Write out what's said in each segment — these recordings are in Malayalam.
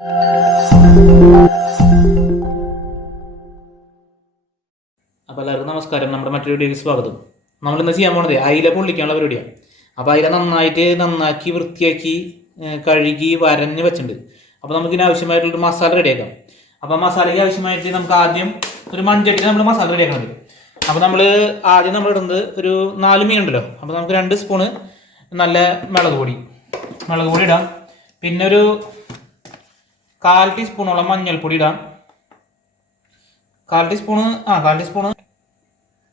അപ്പോൾ എല്ലാവർക്കും നമസ്കാരം. നമ്മുടെ മറ്റൊരു വീഡിയോയ്ക്ക് സ്വാഗതം. നമ്മൾ ഇന്ന് ചെയ്യാൻ പോണത് അയില പൊള്ളിക്കാനുള്ള പരിപാടിയാണ് അപ്പോൾ അയില നന്നായിട്ട് നന്നാക്കി വൃത്തിയാക്കി കഴുകി വരഞ്ഞ് വെച്ചിട്ടുണ്ട്. അപ്പോൾ നമുക്ക് ഇതിന് ആവശ്യമായിട്ടുള്ളൊരു മസാല റെഡിയാക്കാം. അപ്പോൾ മസാലയ്ക്ക് ആവശ്യമായിട്ട് നമുക്ക് ആദ്യം ഒരു മൺചട്ടി നമ്മൾ മസാല റെഡിയാക്കണം. അപ്പോൾ നമ്മൾ ആദ്യം നമ്മൾ ഇടുന്നത് ഒരു നാല് മീൻ ഉണ്ടല്ലോ. അപ്പോൾ നമുക്ക് രണ്ട് സ്പൂണ് നല്ല മുളക് പൊടി. മുളക് പൊടി ഇടാം. പിന്നെ ഒരു കാൽ ടീസ്പൂണോളം മഞ്ഞൾപ്പൊടി ഇടാം. കാൽ ടീസ്പൂണ് ആ കാൽ ടീസ്പൂണ്.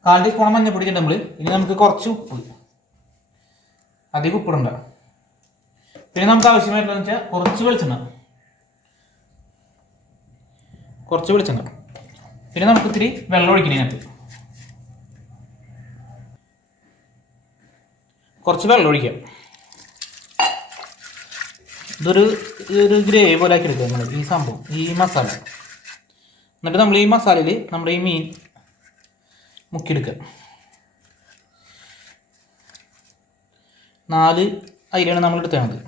കാൽ ടീസ്പൂൺ മഞ്ഞപ്പൊടി നമ്മൾ ഇനി നമുക്ക് കുറച്ച് ഉപ്പ്. അധികം ഉപ്പിടണ്ട പിന്നെ നമുക്ക് ആവശ്യമായിട്ടുള്ള വെച്ചാൽ കുറച്ച് വെളിച്ചെണ്ണ. കുറച്ച് വെളിച്ചെണ്ണ. പിന്നെ നമുക്ക് ഇത്തിരി വെള്ളം ഒഴിക്കണം ഇതിനകത്ത്. കുറച്ച് വെള്ളം ഒഴിക്കാം. ഇതൊരു ഒരു ഗ്രേവി പോലെ ആക്കി എടുക്കുക നമ്മൾ ഈ സംഭവം ഈ മസാല. എന്നിട്ട് നമ്മൾ ഈ മസാലയിൽ നമ്മുടെ ഈ മീൻ മുക്കിയെടുക്കുക. നാല് അരിയാണ് നമ്മൾ എടുത്തത്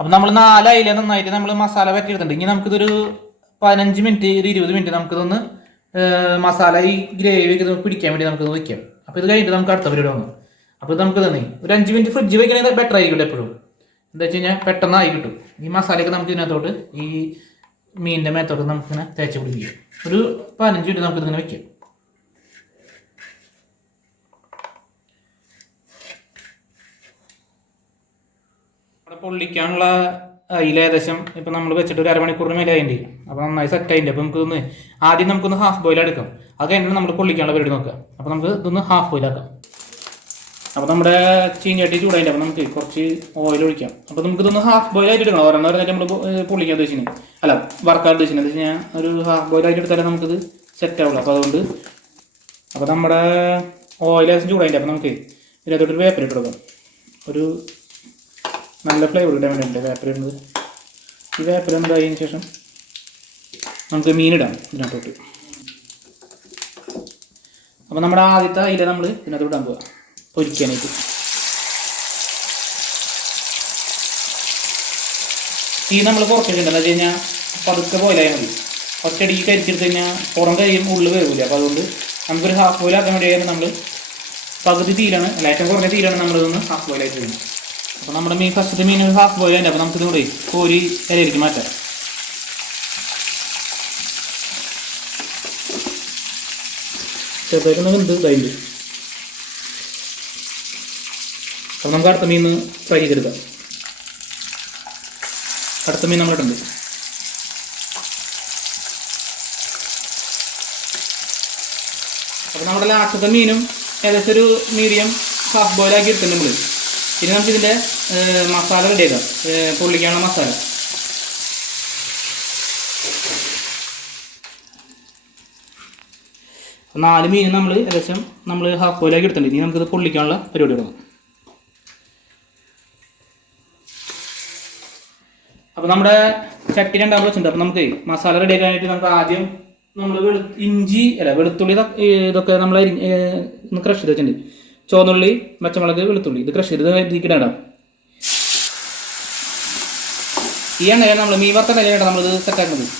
അപ്പം നമ്മൾ നാല് അയില നന്നായിട്ട് നമ്മൾ മസാല പറ്റിയെടുത്തിട്ടുണ്ട് ഇനി നമുക്കിതൊരു പതിനഞ്ച് മിനിറ്റ് ഒരു ഇരുപത് മിനിറ്റ് നമുക്കിതൊന്ന് മസാല ഈ ഗ്രേവി ഒക്കെ പിടിക്കാൻ വേണ്ടി നമുക്കിത് വയ്ക്കാം അപ്പോൾ ഇത് കഴിഞ്ഞിട്ട് നമുക്ക് അടുത്ത പരിപാടി വന്നു അപ്പോൾ നമുക്ക് തന്നെ ഒരു അഞ്ച് മിനിറ്റ് ഫ്രിഡ്ജ് വയ്ക്കണമെങ്കിൽ ബെറ്റർ ആയിരിക്കും എപ്പോഴും. എന്താ വെച്ച് കഴിഞ്ഞാൽ പെട്ടെന്ന് ആയി കിട്ടും. ഈ മസാലയൊക്കെ നമുക്ക് ഇതിനകത്തോട്ട് ഈ മീനിന്റെ മേത്തോട്ട് നമുക്കിങ്ങനെ തേച്ച് പിടിപ്പിക്കാം. ഒരു പതിനഞ്ച് മിനിറ്റ് നമുക്ക് നമുക്കിതിങ്ങനെ വെക്കാം. ഇവിടെ പൊള്ളിക്കാനുള്ള അതിൽ ഏകദേശം ഇപ്പം നമ്മൾ വെച്ചിട്ട് ഒരു അരമണിക്കൂറിന് മേലെ അതിന്റെ അപ്പോൾ നന്നായി സെറ്റ് ആയിട്ടുണ്ട്. അപ്പോൾ നമുക്കൊന്ന് ആദ്യം നമുക്കൊന്ന് ഹാഫ് ബോയിൽ എടുക്കാം. അത് കഴിഞ്ഞിട്ട് നമ്മൾ പൊള്ളിക്കാനുള്ള പരിപാടി നോക്കുക. അപ്പോൾ നമുക്ക് ഇതൊന്ന് ഹാഫ് ബോയിൽ ആക്കാം. അപ്പോൾ നമ്മുടെ ചീഞ്ഞട്ടി ചൂടായിട്ട് അപ്പോൾ നമുക്ക് കുറച്ച് ഓയിൽ ഒഴിക്കാം. അപ്പോൾ നമുക്ക് ഇതൊന്ന് ഹാഫ് ബോയിൽ ആയിട്ട് എടുക്കണം. ഒരെണ്ണം പറഞ്ഞാൽ നമ്മൾ പൊള്ളിക്കാൻ ഉദ്ദേശിക്കുന്നത് അല്ല വറക്കാൻ ഉദ്ദേശിക്കുന്നത് എന്ന് വെച്ച് കഴിഞ്ഞാൽ ഒരു ഹാഫ് ബോയിൽ ആയിട്ട് എടുത്താലേ നമുക്കിത് സെറ്റ് ആവുള്ളൂ. അപ്പോൾ അതുകൊണ്ട് അപ്പോൾ നമ്മുടെ ഓയിൽ ഏകദേശം ചൂടായിട്ട് അപ്പോൾ നമുക്ക് ഇതിനകത്തോട്ടൊരു വേപ്പർ ഇട്ട് കൊടുക്കാം. ഒരു നല്ല ഫ്ലേവർ ഇടാൻ വേണ്ടിയിട്ട് വേപ്പർ ഇടുന്നത്. ഈ വേപ്പർ എന്തായതിന് ശേഷം നമുക്ക് മീനിടാം ഇതിനകത്തോട്ട്. അപ്പോൾ നമ്മുടെ ആദ്യത്തെ അയില നമ്മൾ ഇതിനകത്തോട്ട് ഇടാൻ പോവാം. പൊരിക്കാനായിട്ട് തീ നമ്മൾ കുറച്ചിട്ടുണ്ട് വെച്ച് കഴിഞ്ഞാൽ പതുക്കെ പോയിലായാൽ മതി. ഒറ്റയടിക്ക് കരിച്ചെടുത്ത് കഴിഞ്ഞാൽ പുറം കഴിയും ഉള്ളിൽ വേവില്ല അപ്പോൾ അതുകൊണ്ട് നമുക്കൊരു ഹാഫ് ബോയിലാക്കാൻ വേണ്ടി നമ്മൾ പകുതി തീയിലാണ്. അല്ല ഏറ്റവും കുറഞ്ഞ തീയിലാണ് നമ്മളിതൊന്ന് ഹാഫ് ബോയിലായിട്ട് വരുന്നത് അപ്പോൾ നമ്മുടെ മീൻ ഫസ്റ്റത്തെ മീൻ ഒരു ഹാഫ് ബോയിൽ ഉണ്ട് അപ്പോൾ നമുക്കിത് കൂടെ കോരി ഇലയിലേക്ക് മാറ്റാം. ചെറുതായിട്ടൊന്ന് വെന്ത് ഇതായിട്ട് അപ്പോൾ നമുക്ക് അടുത്ത മീൻ ഫ്രൈ ചെയ്തെടുക്കാം. അടുത്ത മീൻ നമ്മളിട്ടുണ്ട്. അപ്പോൾ നമ്മുടെ ലാസ്റ്റത്തെ മീനും ഏകദേശം ഒരു മീഡിയം ഹാഫ് ബോയിലാക്കി എടുത്തിട്ടുണ്ട് നമ്മൾ ഇനി നമുക്ക് ഇതിന്റെ മസാല റെഡി ആക്കാം. പൊള്ളിക്കാനുള്ള മസാല നാല് മീൻ നമ്മൾ ഏകദേശം നമ്മൾ ഹാഫ് ബോയിലാക്കി എടുത്തിട്ടുണ്ട്. ഇനി നമുക്കിത് പൊള്ളിക്കാനുള്ള പരിപാടി തുടങ്ങാം. അപ്പോൾ നമ്മുടെ ചട്ടി രണ്ടാം വെച്ചിട്ടുണ്ട്. അപ്പോൾ നമുക്ക് മസാല റെഡി ആക്കാനായിട്ട് നമുക്ക് ആദ്യം നമ്മൾ ഇഞ്ചി അല്ല വെളുത്തുള്ളി ഇതൊക്കെ നമ്മൾ ക്രഷ് ചെയ്ത് വെച്ചിട്ടുണ്ട്. ചുവന്നുള്ളി പച്ചമുളക് വെളുത്തുള്ളി. ഇത് ക്രഷ് ചെയ്ത് ഇതിക്കിടാം ഈ എണ്ണയാണ് നമ്മൾ മീൻ വറുത്ത നിലയാണ് നമ്മളിത് സെറ്റാക്കുന്നത്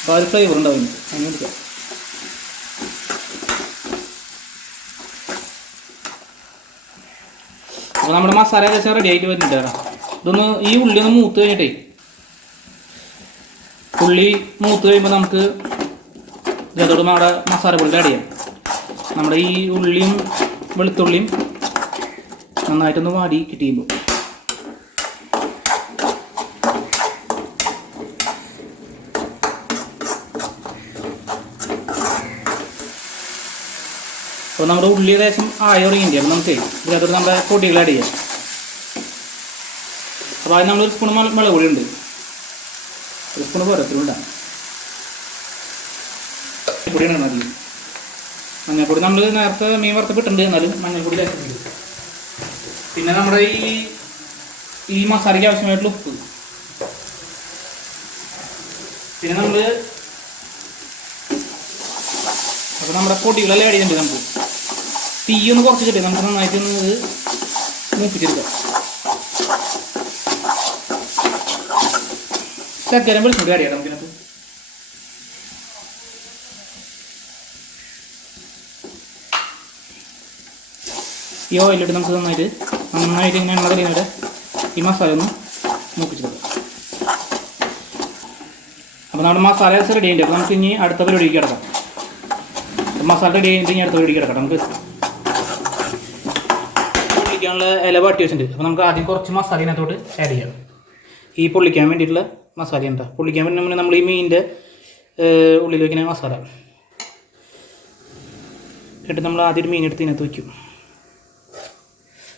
അപ്പോൾ ഒരു ഫ്ലേവർ ഉണ്ടാവും. അങ്ങനെ അപ്പോൾ നമ്മുടെ മസാല ഏകദേശം റെഡി ആയിട്ട് വരുന്നുണ്ട് കേട്ടോ. ഇതൊന്ന് ഈ ഉള്ളി ഒന്ന് മൂത്ത് കഴിഞ്ഞിട്ടേ. ഉള്ളി മൂത്ത് കഴിയുമ്പോൾ നമുക്ക് ഇതോട് നമ്മുടെ മസാല പൊടി ആഡ് ചെയ്യാം. നമ്മുടെ ഈ ഉള്ളിയും വെളുത്തുള്ളിയും നന്നായിട്ടൊന്ന് വാടി കിട്ടിയുമ്പോൾ അപ്പോൾ നമ്മുടെ ഉള്ളി ഏകദേശം ആയ തുടങ്ങിയിട്ടുണ്ട്. അപ്പോൾ നമുക്ക് ഇതിനകത്തോട്ട് നമ്മുടെ പൊടികൾ ആഡ് ചെയ്യാം. അപ്പോൾ നമ്മൾ ഒരു സ്പൂൺ മുളക് പൊടി ഉണ്ട് ഒരു സ്പൂൺ പോരത്തിലുണ്ടാകും പൊടിയാണ് മതി മഞ്ഞൾപ്പൊടി നമ്മൾ നേരത്തെ മീൻ വറുത്തപ്പെട്ടുണ്ട് എന്നാലും മഞ്ഞൾപ്പൊടി ചേർത്തിട്ടുണ്ട് പിന്നെ നമ്മുടെ ഈ ഈ മസാലയ്ക്ക് ആവശ്യമായിട്ടുള്ള ഉപ്പ്. പിന്നെ നമ്മൾ അപ്പോൾ നമ്മുടെ പൊടികളെല്ലാം അടിയുന്നുണ്ട് നമുക്ക്. തീയൊന്ന് കുറച്ച് നമുക്ക് നന്നായിട്ട് ഒന്ന് ഇത് മൂപ്പിച്ചെടുക്കാം ശർക്കരം വെളിച്ചെണ്ണ അറിയാം നമുക്കിനകത്ത് ഈ ഓയിലിട്ട് നമുക്ക് നന്നായിട്ട് നന്നായിട്ട് ഇങ്ങനെ എണ്ണ തെളിയുന്നവരെ ഈ മസാല ഒന്ന് മൂപ്പിച്ചെടുക്കാം അപ്പോൾ നമ്മുടെ മസാല റെഡി ആയിട്ട് അപ്പോൾ നമുക്ക് ഇനി അടുത്ത പരിപാടിക്ക് കിടക്കാം. മസാല റെഡി ആയിട്ട് ഇനി അടുത്ത പരിപാടിക്ക് കിടക്കാം. നമുക്ക് പൊള്ളിക്കാനുള്ള ഇല വാട്ടി വെച്ചിട്ടുണ്ട്. അപ്പോൾ നമുക്ക് ആദ്യം കുറച്ച് മസാല ഇതിനകത്തോട്ട് ആഡ് ചെയ്യാം. ഈ പൊള്ളിക്കാൻ വേണ്ടിയിട്ടുള്ള മസാല ഉണ്ട്. പൊള്ളിക്കാൻ പറ്റുന്ന നമ്മൾ- നമ്മൾ ഈ മീനിന്റെ ഉള്ളിൽ വയ്ക്കുന്ന മസാല. എന്നിട്ട് നമ്മൾ ആദ്യം മീൻ എടുത്ത് ഇതിനകത്ത് വയ്ക്കും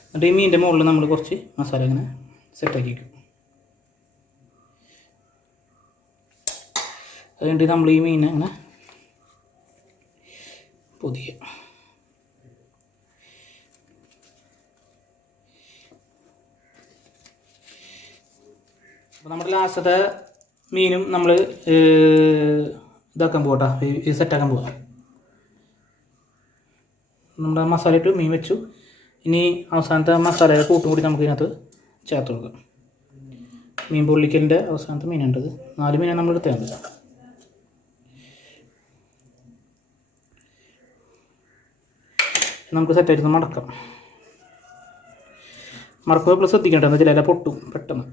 എന്നിട്ട് ഈ മീനിന്റെ മുകളിൽ നമ്മൾ കുറച്ച് മസാല ഇങ്ങനെ സെറ്റാക്കി വയ്ക്കും അതുകൊണ്ട് നമ്മൾ ഈ മീനെ അങ്ങനെ പുതിയ അപ്പോൾ നമ്മുടെ ലാസ്റ്റത്തെ മീനും നമ്മൾ ഇതാക്കാൻ പോകട്ടോ ഈ സെറ്റാക്കാൻ പോകാം നമ്മുടെ മസാല ഇട്ട് മീൻ വെച്ചു. ഇനി അവസാനത്തെ മസാലയുടെ കൂട്ടും കൂടി നമുക്ക് ഇതിനകത്ത് ചേർത്ത് കൊടുക്കാം. മീൻ പൊള്ളിക്കലിന്റെ അവസാനത്തെ മീനുണ്ടത് നാല് മീനാണ് നമ്മൾ എടുത്തേണ്ടത്. നമുക്ക് സെറ്റായിട്ട് മടക്കാം. മറക്കുക പ്ലസ് ശ്രദ്ധിക്കേണ്ടത് ചില പൊട്ടും പെട്ടെന്ന്.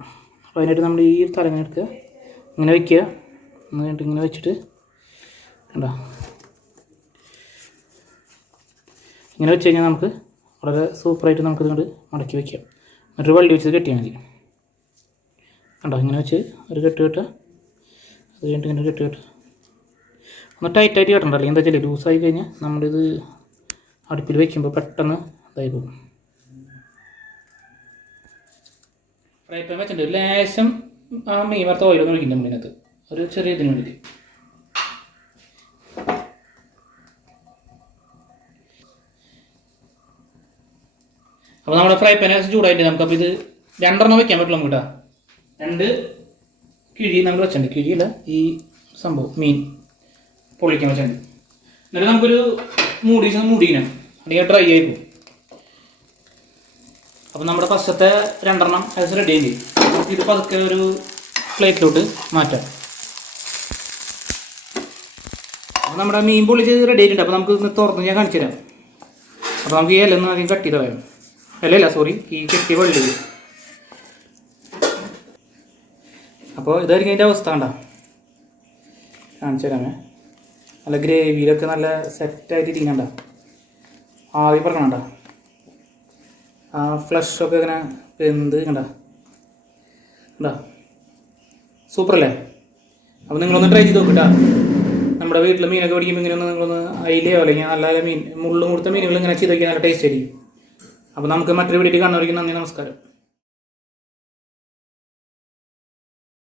അപ്പോൾ അതിനായിട്ട് നമ്മൾ ഈ തല ഇങ്ങനെ എടുക്കുക. ഇങ്ങനെ വയ്ക്കുക എന്നിട്ട് ഇങ്ങനെ വെച്ചിട്ട് കണ്ടോ? ഇങ്ങനെ വെച്ച് കഴിഞ്ഞാൽ നമുക്ക് വളരെ സൂപ്പറായിട്ട് നമുക്ക് ഇതുകൊണ്ട് മടക്കി വയ്ക്കാം എന്നിട്ട് വള്ളി വെച്ചത് കെട്ടിയാൽ മതി. കണ്ടോ? ഇങ്ങനെ വെച്ച് ഒരു കെട്ട് കെട്ടുക. അത് കഴിഞ്ഞിട്ട് ഇങ്ങനെ കെട്ട് കെട്ടുക. ഒന്ന് ടൈറ്റായിട്ട് കെട്ടണ്ട. അല്ലെങ്കിൽ എന്താ വെച്ചാൽ ലൂസായി കഴിഞ്ഞാൽ നമ്മളിത് അടുപ്പിൽ വയ്ക്കുമ്പോൾ പെട്ടെന്ന് ഇതായി പോകും. ഫ്രൈ പാൻ വെച്ചിട്ടുണ്ട്. ഒരു ലേശം ആ മീൻ വറുത്ത ഓയിലൊന്നും ഒഴിക്കില്ല നമ്മളിനകത്ത് ഒരു ചെറിയ ഇതിന് വേണ്ടി അപ്പോൾ നമ്മുടെ ഫ്രൈ പാൻ ചൂടായിട്ട് നമുക്കപ്പോൾ ഇത് രണ്ടെണ്ണം വെക്കാൻ പറ്റുള്ളൂ നമുക്ക് കേട്ടോ. രണ്ട് കിഴി നമ്മൾ വെച്ചിട്ടുണ്ട്. കിഴിയില്ല ഈ സംഭവം മീൻ പൊള്ളിക്കാൻ വെച്ചിട്ടുണ്ട്. എന്നിട്ട് നമുക്കൊരു മൂടി മൂടിക്കണം അല്ലെങ്കിൽ ഡ്രൈ ആയി പോകും. അപ്പോൾ നമ്മുടെ ഫസ്റ്റത്തെ രണ്ടെണ്ണം അത് റെഡി ആയി. ഇത് പതുക്കെ ഒരു പ്ലേറ്റിലോട്ട് മാറ്റാം. അപ്പോൾ നമ്മുടെ മീൻ പൊള്ളിച്ച് റെഡി ആയിട്ടുണ്ട്. അപ്പോൾ നമുക്ക് ഇന്ന് തുറന്ന് ഞാൻ കാണിച്ചു തരാം. അപ്പോൾ നമുക്ക് ഈ ഇല ഒന്ന് ആദ്യം കട്ട് ചെയ്ത് കളയാം. ഇലയില്ല സോറി ഈ കെട്ടി വെള്ളി അപ്പോൾ ഇതായിരിക്കും അതിന്റെ അവസ്ഥ കണ്ട. കാണിച്ചു തരാമേ. നല്ല ഗ്രേവിയിലൊക്കെ നല്ല സെറ്റായിട്ട് ഇരിക്കണ്ട ആവി പറക്കണണ്ട. ആ ഫ്ലഷ് ഒക്കെ ഇങ്ങനെ എന്ത് കണ്ട. കണ്ടാ? സൂപ്പർ അല്ലേ അപ്പോൾ നിങ്ങളൊന്ന് ട്രൈ ചെയ്ത് നോക്കിട്ടാ നമ്മുടെ വീട്ടിൽ മീനൊക്കെ പിടിക്കുമ്പോൾ ഇങ്ങനെ ഒന്ന് നിങ്ങളൊന്ന് അയിലയോ അല്ലെങ്കിൽ നല്ല മീൻ മുള്ളും കൊടുത്ത മീനുകൾ ഇങ്ങനെ ചെയ്ത് നോക്കിയാൽ നല്ല ടേസ്റ്റ് ആയിരിക്കും. അപ്പോൾ നമുക്ക് മറ്റൊരു വീട്ടിൽ കാണുന്നവർക്ക് നന്ദി നമസ്കാരം.